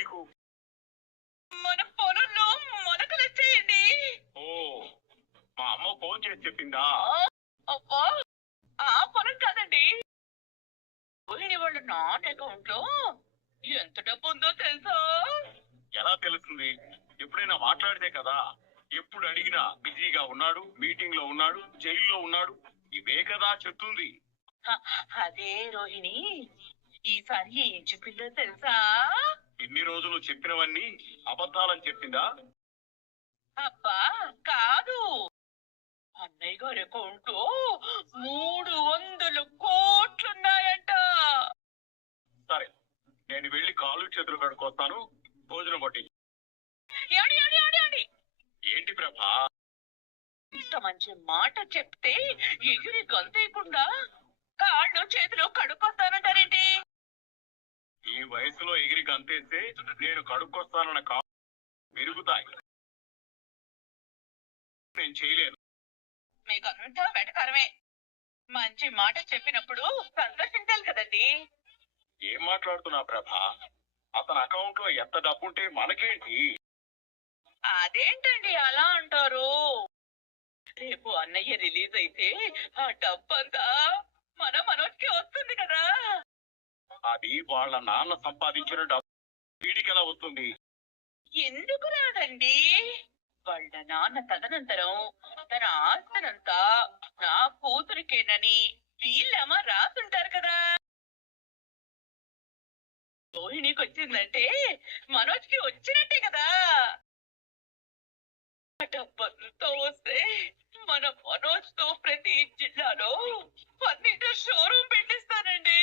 నీకు? మన పొలంలో మొలకలు వచ్చేయండి. ఓ, మా అమ్మ ఫోన్ చేసి చెప్పిందా? అబ్బా, ఆ పొలం కాదండి. రోహిణి వాళ్ళ నాన్న అకౌంట్ లో ఎంత డబ్బు ఉందో తెలుసా? ఎలా తెలుస్తుంది? ఎప్పుడైనా మాట్లాడితే కదా. ఎప్పుడు అడిగినా బిజీగా ఉన్నాడు, మీటింగ్ లో ఉన్నాడు, జైల్లో ఉన్నాడు, ఇవే కదా చెప్తుంది. అదే రోహిణి ఈసారి ఏం చెప్పిందో తెలుసా? ఇన్ని రోజులు చెప్పినవన్నీ అబద్ధాలని చెప్పిందా? అబ్బా కాదు, అన్నయ్య గారి అకౌంట్ లో 300 కోట్లున్నాయంట. సరే, నేను వెళ్ళి కాళ్ళు చేతులు కడుకొస్తాను, భోజనం పట్టి. ఏడి ఏడి ఏడి ఏడి ఏంటి ప్రభా? ఇంత మంచి మాట చెప్తే ఎగిరి గంతేయకుండా కాళ్ళు చేతులు కడుక్కొస్తానంటారేంటి? ఈ వయసులో ఎగిరి గంతేస్తే నేను కడుక్కొస్తానన్న కాళ్ళు పెరుగుతాయి. నేను చేయలేను. మీకంతా వెటకారమే. మంచి మాట చెప్పినప్పుడు సంతోషించాలి కదండి. ఏం మాట్లాడుతున్నా ప్రభా? అతని అకౌంట్ లో ఎంత డబ్బుంటే మనకేంటి? అదేంటండి అలా అంటారు? రేపు అన్నయ్య రిలీజ్ అయితే ఆ డబ్బంతా మన మనోజ్కి వస్తుంది కదా. అది వాళ్ళ నాన్న సంపాదించిన డబ్బు వీడికి ఎలా వస్తుంది? ఎందుకు రాదండి? వాళ్ళ నాన్న తదనంతరం తన ఆస్తినంతా నా కూతురికేనని వీళ్ళేమో రాసుంటారు కదా. రోహిణికి వచ్చిందంటే మనోజ్కి వచ్చినట్టే కదా. డబ్బంతా వస్తే మన మనోజ్ తో ప్రతి జిల్లాలో ఫర్నిచర్ షోరూమ్ పెట్టిస్తానండి.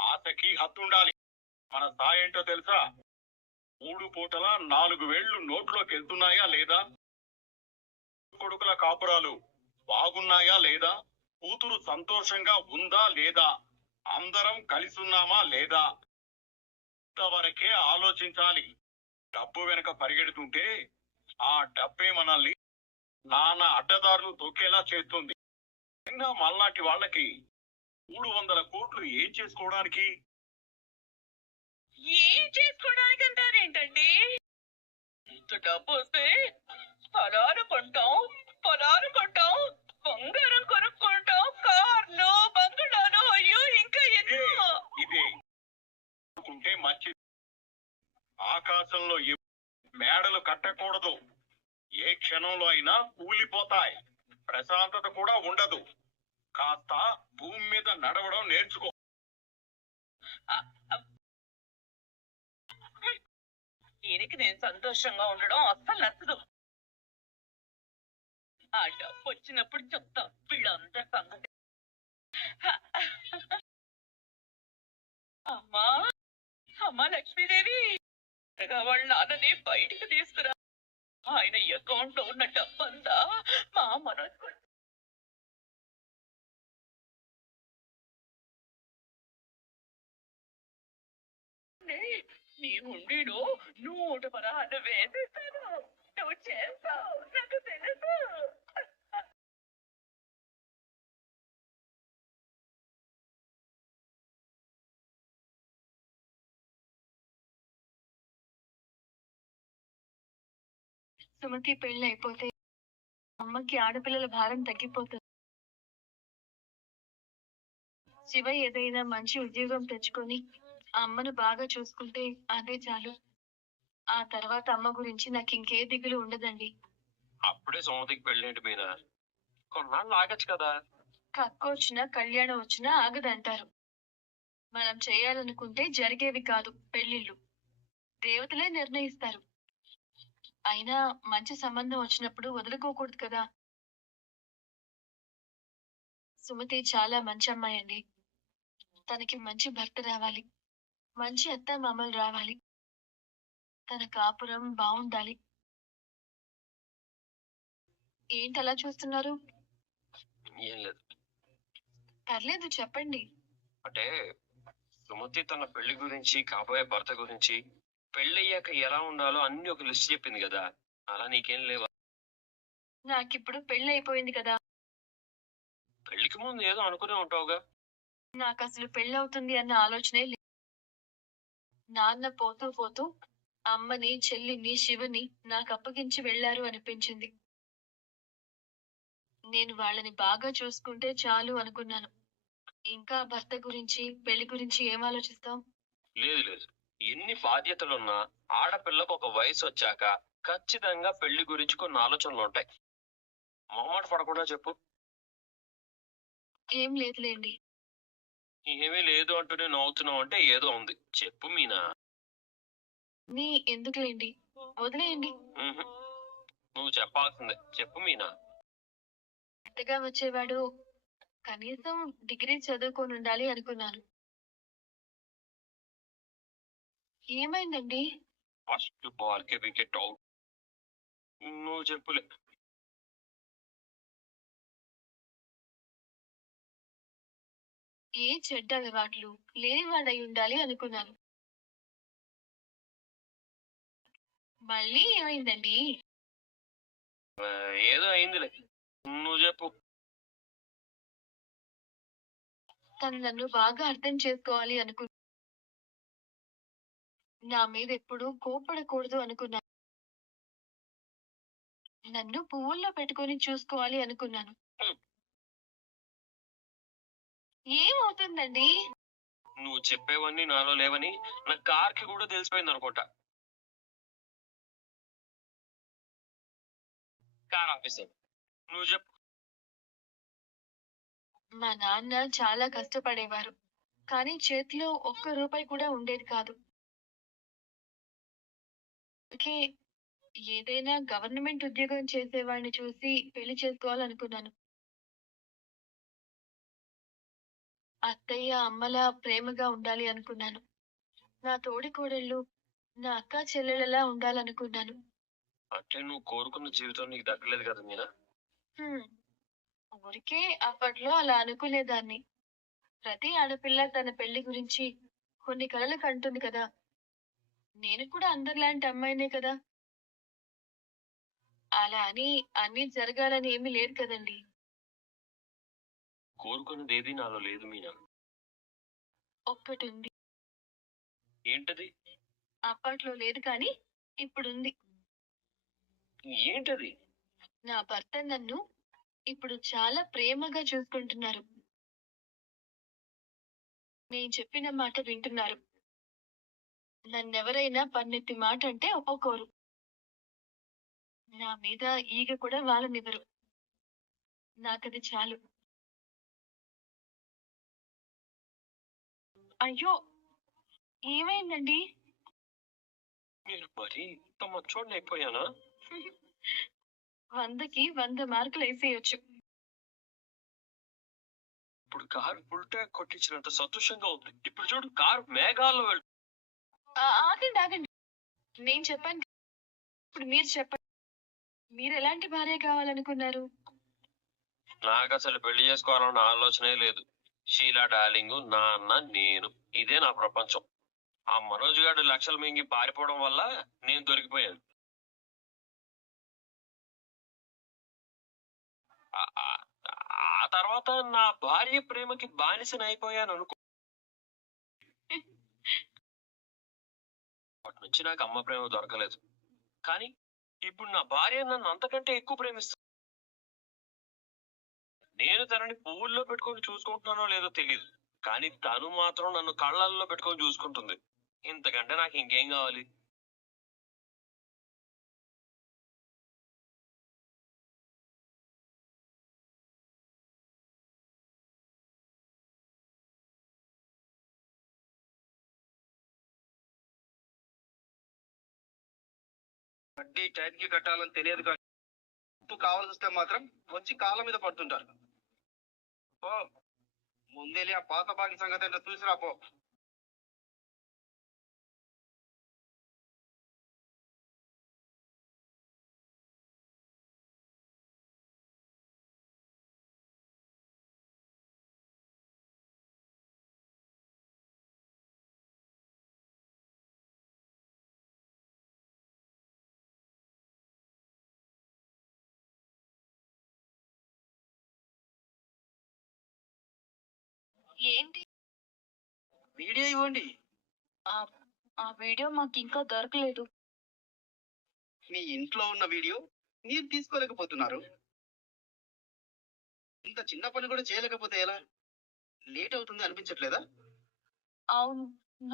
ఆశకి హత్తుండాలి. మన స్థాయి ఏంటో తెలుసా? 3 పూటల 4 వేళ్లు నోట్లోకి వెళ్తున్నాయా లేదా? కొడుకుల కాపురాలు బాగున్నాయా లేదా? కూతురు సంతోషంగా ఉందా లేదా? అందరం కలిసున్నామా లేదా? ఇంతవరకే ఆలోచించాలి. డబ్బు వెనక పరిగెడుతుంటే ఆ డబ్బే మనల్ని నానా అడ్డదారులు తొక్కేలా చేస్తుంది. ఇంకా మళ్ళాంటి వాళ్ళకి 300 కోట్లు ఏం చేసుకోవడానికి? ఏం చేసుకోవడానికి అంటారేంటండి? ఇంత డబ్బు వస్తే స్థలాలు కొంటాం, పొలాలు కొంటాం, బంగారం కొనుక్కుంటాం, కార్లు, బంగాళాలు, అయ్యో ఇంకా ఎన్నో. ఇదే అనుకుంటే మంచిది. ఆకాశంలో మేడలు కట్టకూడదు. ఏ క్షణంలో అయినా కూలిపోతాయి. ప్రశాంతత కూడా ఉండదు. కాస్త భూమి మీద నడవడం నేర్చుకో. దీనికి నేను సంతోషంగా ఉండడం అస్సలు నచ్చదు. ఆ డబ్బు వచ్చినప్పుడు చెప్తా వీళ్ళందరి సంగతి. అమ్మా అమ్మా లక్ష్మీదేవి, వాళ్ళ నాన్నని బయటికి తీసుకురా. ఆయన అకౌంట్ లో ఉన్న డబ్బంతా మా మనోజ్ నీ హుండీలో 116 వేసేస్తాను. నువ్వు చేస్తావు, నాకు తెలుసు. సుమతి పెళ్లి అయిపోతే అమ్మకి ఆడపిల్లల భారం తగ్గిపోతుంది. శివ ఏదైనా మంచి ఉద్యోగం తెచ్చుకొని అమ్మను బాగా చూసుకుంటే అదే చాలు. ఆ తర్వాత అమ్మ గురించి నాకు ఇంకే దిగులు ఉండదండి. అప్పుడే సోమతికి పెళ్ళేంటి మీనా? కొన్నాళ్ళు ఆగచ్చు కదా. కక్క వచ్చినా కళ్యాణం వచ్చినా ఆగదంటారు. మనం చేయాలనుకుంటే జరిగేవి కాదు పెళ్లిళ్ళు, దేవతలే నిర్ణయిస్తారు. అయినా మంచి సంబంధం వచ్చినప్పుడు వదులుకోకూడదు కదా. సుమతి చాలా మంచి అమ్మాయి అండి. తనకి మంచి భర్త రావాలి, మంచి అత్త మామలు రావాలి, తన కాపురం బాగుండాలి. ఏంటలా చూస్తున్నారు? ఏం లేదు. పర్లేదు చెప్పండి. అంటే సుమతి తన పెళ్లి గురించి, కాబోయే భర్త గురించి, పెళ్ళయ్యాక ఎలా ఉండాలో అన్ని ఒక లిస్ట్ చెప్పింది కదా. అలా నీకేం లేవా? నాకిప్పుడు పెళ్లి అయిపోయింది కదా. పెళ్లికి ముందు ఏదో అనుకునే ఉంటావుగా. నాకు అసలు పెళ్లి అవుతుంది అన్న ఆలోచనే లేదు. నాన్న పోతూ పోతూ అమ్మని, చెల్లిని, శివని నాకు అప్పగించి వెళ్లారు అనిపించింది. నేను వాళ్ళని బాగా చూసుకుంటే చాలు అనుకున్నాను. ఇంకా భర్త గురించి, పెళ్లి గురించి ఏం ఆలోచిస్తాం? లేదు లేదు, ఎన్ని బాధ్యతలున్నా ఆడపిల్లకు ఒక వయసు వచ్చాక ఖచ్చితంగా పెళ్లి గురించి కొన్ని ఆలోచనలు ఉంటాయి. మొహమాట పడకుండా చెప్పు. ఏం లేదులేండి. ఏమీ లేదు అంటూనే నవ్వుతున్నావు అంటే ఏదో ఉంది. చెప్పు మీనా. ఎందుకులేండి. వదిలేయండి. ఉహు, నువ్వు చెప్పాల్సిందే. చెప్పు మీనా. భర్తగా వచ్చేవాడు కనీసం డిగ్రీ చదువుకొని ఉండాలి అనుకున్నాను. ఏమైందండి? ఫస్ట్ బాల్ కి వికెట్ అవుట్. నువ్వు చెప్పులే. ఏ చెడ్డ అలవాట్లు లేనివాడై ఉండాలి అనుకున్నాను. మళ్ళీ ఏమైందండి? ఆ, ఏదో అయిందిలే. నువ్వు చెప్పు. తను నన్ను బాగా అర్థం చేసుకోవాలి నా మీద ఎప్పుడూ కోప్పడకూడదు అనుకున్నాను. నన్ను పువ్వుల్లో పెట్టుకొని చూసుకోవాలి అనుకున్నాను. ఏమవుతుందండి? నువ్వు చెప్పేవన్నీ నాలో లేవని నా కార్ కి కూడా తెలిసిపోయింది అనుకుంటా. కార్ ఆపేసాను. నువ్వు చెప్పు. మా నాన్న చాలా కష్టపడేవారు. కానీ చేతిలో ఒక్క రూపాయి కూడా ఉండేది కాదు. అందుకే ఏదైనా గవర్నమెంట్ ఉద్యోగం చేసేవాడిని చూసి పెళ్లి చేసుకోవాలనుకున్నాను. అత్తయ్య, అమ్మలా ప్రేమగా ఉండాలి అనుకున్నాను. నా తోడికోడళ్ళు, నా అక్కా చెల్లెళ్ళలా ఉండాలనుకున్నాను. అంటే నువ్వు కోరుకున్న జీవితం నీకు దక్కలేదు కదా మీనా. హ్మ్. ఊరికే అప్పట్లో అలా అనుకునేదాన్ని. ప్రతి ఆడపిల్ల తన పెళ్లి గురించి కొన్ని కలలు కంటుంది కదా! నేను కూడా అందరిలాంటి అమ్మాయినే కదా! అలా అని అన్నీ జరగాలని ఏమీ లేదు కదండీ! కోరుకున్నది ఏది నాలో లేదు మీనా. ఒక్కటుంది. ఏంటది? అప్పట్లో లేదు కానీ ఇప్పుడుంది. ఏంటది? నా భర్త నన్ను ఇప్పుడు చాలా ప్రేమగా చూసుకుంటున్నారు. నేను చెప్పిన మాట వింటున్నారు. నన్నెవరైనా పన్నెత్తి మాట అంటే ఒప్పుకోరు. నా మీద ఈగ కూడా వాలనివ్వరు. నాకది చాలు. అయ్యో! ఏమైందండి? నేను మరీ ఇంత మంచోడిని అయిపోయానా? 100కి 100 మార్కులేసేయొచ్చు. ఇప్పుడు కారు ఫుల్ ట్యాంక్ కొట్టించినంత సంతోషంగా ఉంది. ఇప్పుడు చూడు, కారు మేఘాల్లో వెళ్తుంది. ఆగండి. నేను చెప్పాను కదా! ఇప్పుడు మీరు చెప్పండి. మీరెలాంటి భార్య కావాలనుకున్నారు? నాకు అసలు పెళ్లి చేసుకోవాలన్న ఆలోచనే లేదు. షీలా డార్లింగ్, నాన్న, నేను. ఇదే నా ప్రపంచం. ఆ మనోజ్ గాడు లక్షలు మింగి పారిపోవడం వల్ల నేను దొరికిపోయాను. ఆ ఆ- ఆ తర్వాత నా భార్య ప్రేమకి బానిసని అయిపోయాను అనుకో. అప్పటి నుంచి నాకు అమ్మ ప్రేమ దొరకలేదు. కానీ ఇప్పుడు నా భార్య నన్ను అంతకంటే ఎక్కువ ప్రేమిస్తుంది. నేను తనని పువ్వుల్లో పెట్టుకొని చూసుకుంటున్నానో లేదో తెలియదు. కానీ తను మాత్రం నన్ను కళ్ళల్లో పెట్టుకొని చూసుకుంటుంది. ఇంతకంటే నాకు ఇంకేం కావాలి? వడ్డీ టైంకి కట్టాలని తెలియదు కానీ అప్పు కావాల్సి వస్తే మాత్రం వచ్చి కాళ్ళ మీద పడుతుంటారు. ఓ ముందెళ్ళి ఆ పాత బాకి సంగతి ఏంటో చూసిరా పో. ఏంటి? వీడియో ఇవ్వండి. ఆ ఆ వీడియో మాకు ఇంకా దొరకలేదు. మీ ఇంట్లో ఉన్న వీడియో మీరు తీసుకోలేకపోతున్నారు. ఇంత చిన్న పని కూడా చేయలేకపోతే ఎలా? లేట్ అవుతుంది అనిపించట్లేదా? అవును,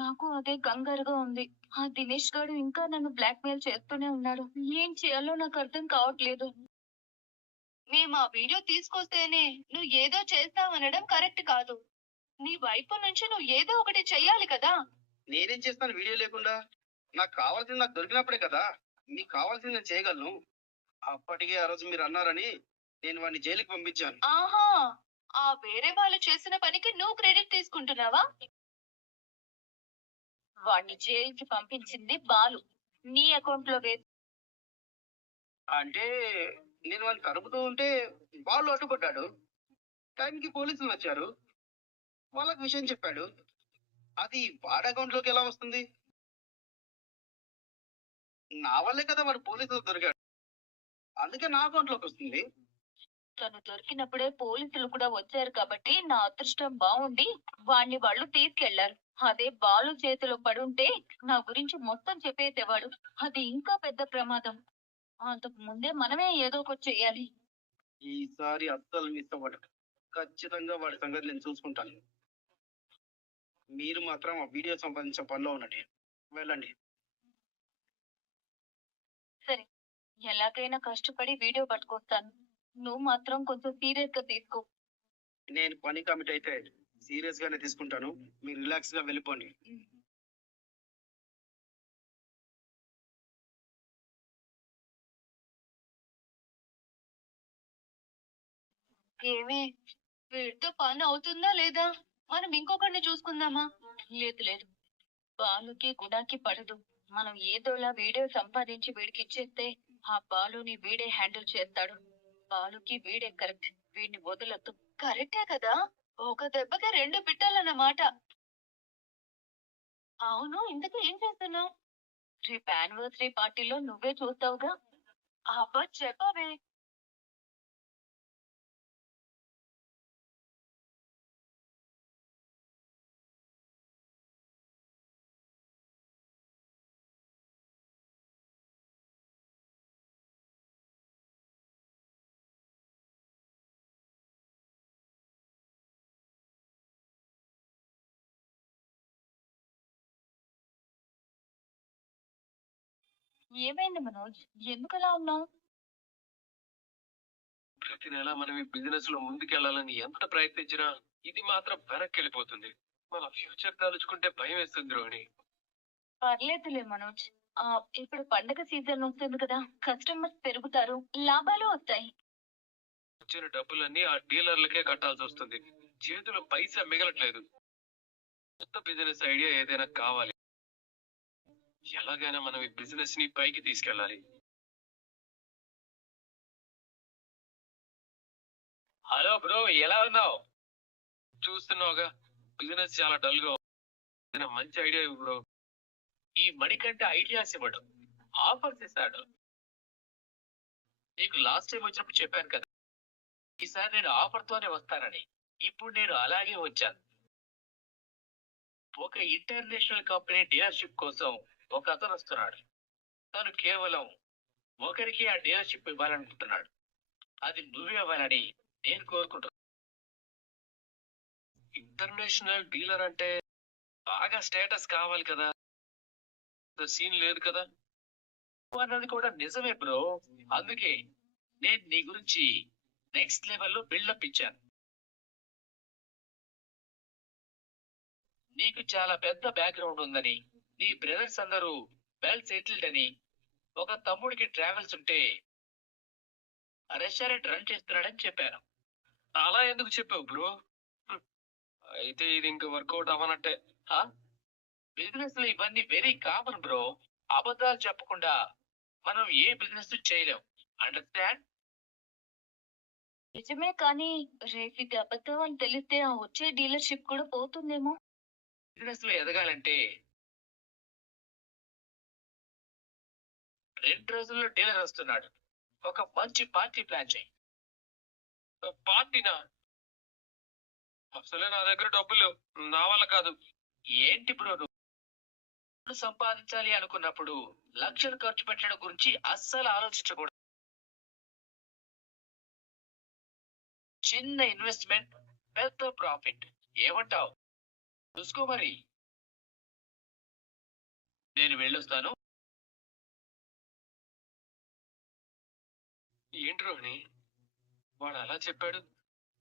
నాకు అదే కంగారుగా ఉంది. ఆ దినేష్ గాడు ఇంకా నన్ను బ్లాక్మెయిల్ చేస్తూనే ఉన్నాడు. ఏం చేయాలో నాకు అర్థం కావట్లేదు. మేము ఆ వీడియో తీసుకొస్తేనే నువ్వు ఏదో చేస్తావనడం కరెక్ట్ కాదు. నీ వైపు నుంచి నువ్వు ఏదో ఒకటి చెయ్యాలి కదా. నేనేం చేస్తాను వీడియో లేకుండా? నాకు కావాల్సింది నాకు దొరికినప్పుడే కదా మీకు కావాల్సింది నేను చేయగలను. అప్పటికే ఆ రోజు మీరు అన్నారని నేను వాడిని జైలుకి పంపించాను. ఆహా, ఆ వేరే వాళ్ళు చేసిన పనికి నువ్వు క్రెడిట్ తీసుకుంటున్నావా? వాడిని జైలుకి పంపించింది బాలు. నీ అకౌంట్ లో వేసి అంటే నేను వాడిని కలుపుతూ ఉంటే వాళ్ళు అడ్డుపడ్డాడు. టైంకి పోలీసులు వచ్చారు. వాళ్ళకి విషయం చెప్పాడు. అది వాడి అకౌంట్ లోకి ఎలా వస్తుంది? నా వల్లే కదా వాడు పోలీసులకు దొరికాడు. అందుకే నా అకౌంట్ లోకి వస్తుంది. తను దొరికినప్పుడే పోలీసులు కూడా వచ్చారు కాబట్టి నా అదృష్టం బాగుండి వాణ్ణి వాళ్ళు తీసుకెళ్లారు. అదే బాలు చేతిలో పడుంటే నా గురించి మొత్తం చెప్పేసేవాడు. అది ఇంకా పెద్ద ప్రమాదం. అంతకు ముందే మనమే ఏదో ఒకటి చెయ్యాలి. ఈసారి అస్సలు మిస్ అవ్వడు. ఖచ్చితంగా వాడి సంగతి నేను చూసుకుంటాను. మీరు మాత్రం ఆ వీడియో సంపాదించే పనిలో ఉండండి. వెళ్ళండి. సరే, ఎలాగైనా కష్టపడి వీడియో పట్టుకొస్తాను. నువ్వు మాత్రం కొంచెం సీరియస్ గా తీసుకో. నేను పని కమిట్ అయితే సీరియస్ గానే తీసుకుంటాను. మీరు రిలాక్స్ గా వెళ్ళిపోండి. ఏమే, వీడితో పని అవుతుందా లేదా? మనం ఇంకొకరిని చూసుకుందామా? లేదు లేదు, బాలుకి గుణాకి పడదు. మనం ఏదోలా వీడియో సంపాదించి వీడికి ఇచ్చేస్తే ఆ బాలుని వీడే హ్యాండిల్ చేస్తాడు. బాలుకి వీడే కరెక్ట్. వీడిని వదలొద్దు. కరెక్టే కదా, ఒక దెబ్బకి రెండు పిట్టాలన్నమాట. అవును, ఇంతకీ ఏం చేస్తున్నావు? రేపు యానివర్సరీ పార్టీలో నువ్వే చూస్తావుగా. అబ్బా చెప్పవే. ఏమైంది మనోజ్, ఎందుకలా ఉన్నావు? ప్రతి నెల మనం ఈ బిజినెస్ లో ముందుకెళ్లాలని ఎంత ప్రయత్నించినా ఇది మాత్రం వెనక్కి వెళ్ళిపోతుంది. మన ఫ్యూచర్ తలుచుకుంటే భయం వేస్తుంది రోహిణి. పర్లేదులే మనోజ్. ఆ, ఇప్పుడు పండగ సీజన్ వస్తుంది కదా, కస్టమర్స్ పెరుగుతారు, లాభాలు వస్తాయి. వచ్చిన డబ్బులన్నీ ఆ డీలర్లకే కట్టాల్సి వస్తుంది. చేతిలో పైసా మిగలట్లేదు. కొత్త బిజినెస్ ఐడియా ఏదైనా కావాలి. ఎలాగైనా మనం ఈ బిజినెస్ ని పైకి తీసుకెళ్ళాలి. హలో బ్రో, ఎలా ఉన్నావు? చూస్తున్నావుగా బిజినెస్ చాలా డల్ గా ఉంది. మంచి ఐడియా ఇవ్వు బ్రో. ఈ మణికంటే ఐడియాస్ ఇవ్వడు, ఆఫర్స్ ఇస్తాడు. నీకు లాస్ట్ టైం వచ్చినప్పుడు చెప్పాను కదా, ఈసారి నేను ఆఫర్ తోనే వస్తానని. ఇప్పుడు నేను అలాగే వచ్చాను. ఒక ఇంటర్నేషనల్ కంపెనీ డీలర్షిప్ కోసం ఒక అతను వస్తున్నాడు. తను కేవలం ఒకరికి ఆ డీలర్షిప్ ఇవ్వాలనుకుంటున్నాడు. అది నువ్వే ఇవ్వాలని నేను కోరుకుంటున్నాను. ఇంటర్నేషనల్ డీలర్ అంటే బాగా స్టేటస్ కావాలి కదా, సీన్ లేదు కదా. అన్నది కూడా నిజమే బ్రో. అందుకే నేను నీ గురించి నెక్స్ట్ లెవెల్లో బిల్డప్ ఇచ్చాను. నీకు చాలా పెద్ద బ్యాక్గ్రౌండ్ ఉందని, నీ బ్రదర్స్ అందరూ వెల్ సెటిల్డ్ అని, ఒక తమ్ముడికి ట్రావెల్స్ ఉంటే రెస్టారెంట్ రన్ చేస్తున్నాడని చెప్పాను. అలా ఎందుకు చెప్పావు బ్రో? అయితే ఇది ఇంక వర్కౌట్ అవ్వనట్టే. బిజినెస్ లో ఇవన్నీ వెరీ కామన్ బ్రో. అబద్ధాలు చెప్పకుండా మనం ఏ బిజినెస్ చేయలేం. అండర్స్టాండ్? నిజమే, కానీ రేపు ఇది అబద్ధం అని తెలిస్తే ఆ వచ్చే డీలర్షిప్ కూడా పోతుందేమో. బిజినెస్ లో ఎదగాలంటే 2 రోజుల్లో డీలర్ వస్తున్నాడు. ఒక మంచి పార్టీ ప్లాన్ చేయి. పార్టీనా? అసలే నా దగ్గర డబ్బులు లేవు. నా వల్ల కాదు. ఏంటి బ్రో సంపాదించాలి అనుకున్నప్పుడు లక్షలు ఖర్చు పెట్టడం గురించి అస్సలు ఆలోచించకూడదు. చిన్న ఇన్వెస్ట్మెంట్, పెద్ద ప్రాఫిట్. ఏమంటావు? చూసుకో మరి. నేను వెళ్ళొస్తాను. ఏంటి రోహిణి, వాడు అలా చెప్పాడు.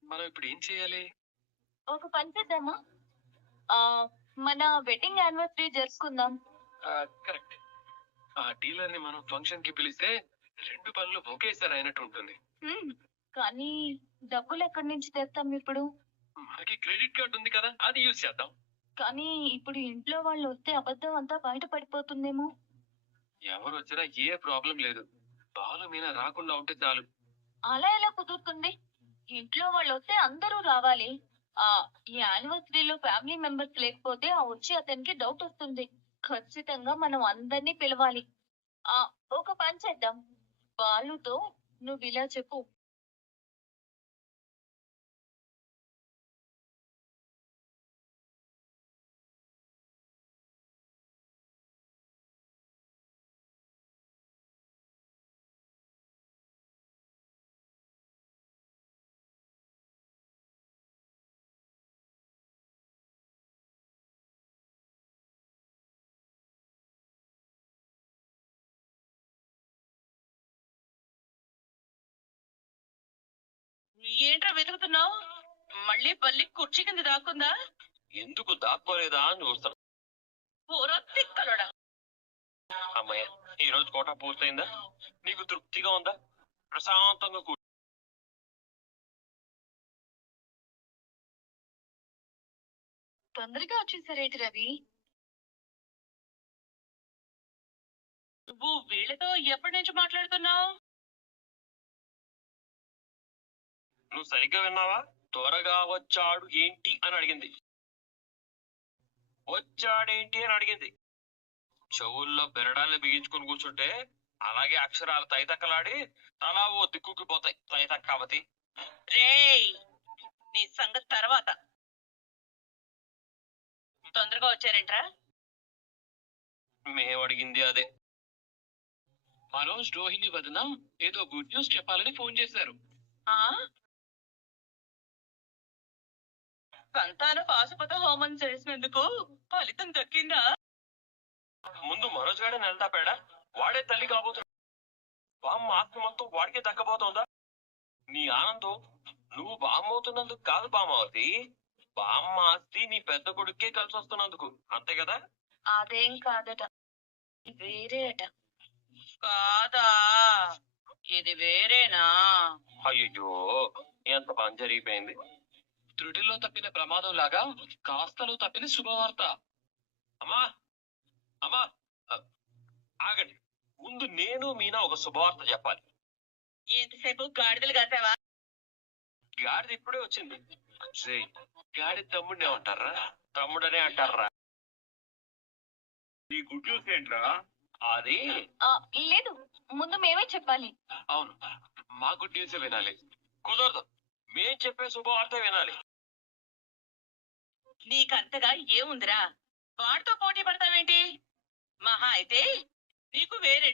మనం ఇప్పుడు ఏం చేయాలి? ఒక పని చేద్దామా? మన వెడ్డింగ్ యానివర్సరీ జరుపుకుందాం. కరెక్ట్. ఆ డీలర్ ని మనం ఫంక్షన్ కి పిలిస్తే 2 పనులు ఒకేసారి అయినట్టు ఉంటుంది. కానీ డబ్బులు ఎక్కడి నుంచి తెస్తాం ఇప్పుడు? మనకి క్రెడిట్ కార్డు ఉంది కదా, అది యూజ్ చేద్దాం. కానీ ఇప్పుడు ఇంట్లో వాళ్ళు వస్తే అబద్ధం అంతా బయట పడిపోతుందేమో. ఎవరు వచ్చినా ఏ ప్రాబ్లం లేదు. బాలు మీద రాకుండా ఉంటే చాలు. అలా ఎలా కుదురుతుంది? ఇంట్లో వాళ్ళు వస్తే అందరూ రావాలి. ఈ యానివర్సరీలో ఫ్యామిలీ మెంబర్స్ లేకపోతే వచ్చి అతనికి డౌట్ వస్తుంది. ఖచ్చితంగా మనం అందరినీ పిలవాలి. ఒక పని చేద్దాం. బాలుతో నువ్వు ఇలా చెప్పు. ఏంట్రా వెతుకుతున్నావు? మళ్ళీ పల్లి కుర్చీ కింద దాక్కుందా? ఎందుకు దాక్కోలేదా అని చూస్తాను. పూరా తిక్కలోడా. అమ్మయ్య, ఈ రోజు కోట పూర్తయిందా? నీకు తృప్తిగా ఉందా? ప్రశాంతంగా కూర్చో. తొందరగా వచ్చేసరేటి రవి? నువ్వు వీళ్ళతో ఎప్పటి నుంచి మాట్లాడుతున్నావు? నువ్వు సరిగ్గా విన్నావా? త్వరగా వచ్చాడు ఏంటి అని అడిగింది. వచ్చాడేంటి అని అడిగింది. చెవుల్లో బెరడాల్ని బిగించుకుని కూర్చుంటే అలాగే అక్షరాలు తైతక్కలాడి తలా ఓ దిక్కుకి పోతాయి. తైతక్కావతి. రేయ్, నీ సంగతి తర్వాత. తొందరగా వచ్చారేంట్రా? మేము అడిగింది అదే. మనోజ్ రోహిణి వదన ఏదో గుడ్ న్యూస్ చెప్పాలని ఫోన్ చేశారు. సంతాన పాశుపత హోమం చేసినందుకు ఫలితం దక్కిందా? ముందు మనోజ్ గాడే నెలతాపాడా? వాడే తల్లి కాబోతున్నాడు. బామ్మ ఆస్తి మొత్తం వాడికే దక్కబోతోందా? నీ ఆనందం నువ్వు బామ్మ అవుతున్నందుకు కాదు బామావతి. బామ్మ ఆస్తి నీ పెద్ద కొడుకే కలిసి వస్తున్నందుకు, అంతే కదా? అదేం కాదట, వేరే అట. కాదా? ఇది వేరేనా? అయ్యో, ఎంత పని జరిగిపోయింది. త్రుటిలో తప్పిన ప్రమాదం లాగా కాస్తలో తప్పిన శుభవార్త. అమ్మా అమ్మా, ఆగండి. ముందు నేను మీనా ఒక శుభవార్త చెప్పాలి. ఎంతసేపు గాడిదలు కాసావా? గాడిద ఇప్పుడే వచ్చింది. గాడి తమ్ముడినే అంటారా? తమ్ముడనే అంటారా? నీ గుడ్ న్యూస్ ఏంట్రా? అది లేదు, ముందు మేమే చెప్పాలి. అవును, మా గుడ్ న్యూస్ వినాలి. కుదరదు, మేం చెప్పే శుభవార్త వినాలి. నీకంతగా ఏముందిరా? వాడితో పోటీ పడతావేంటి? మహా అయితే నీకు వేరే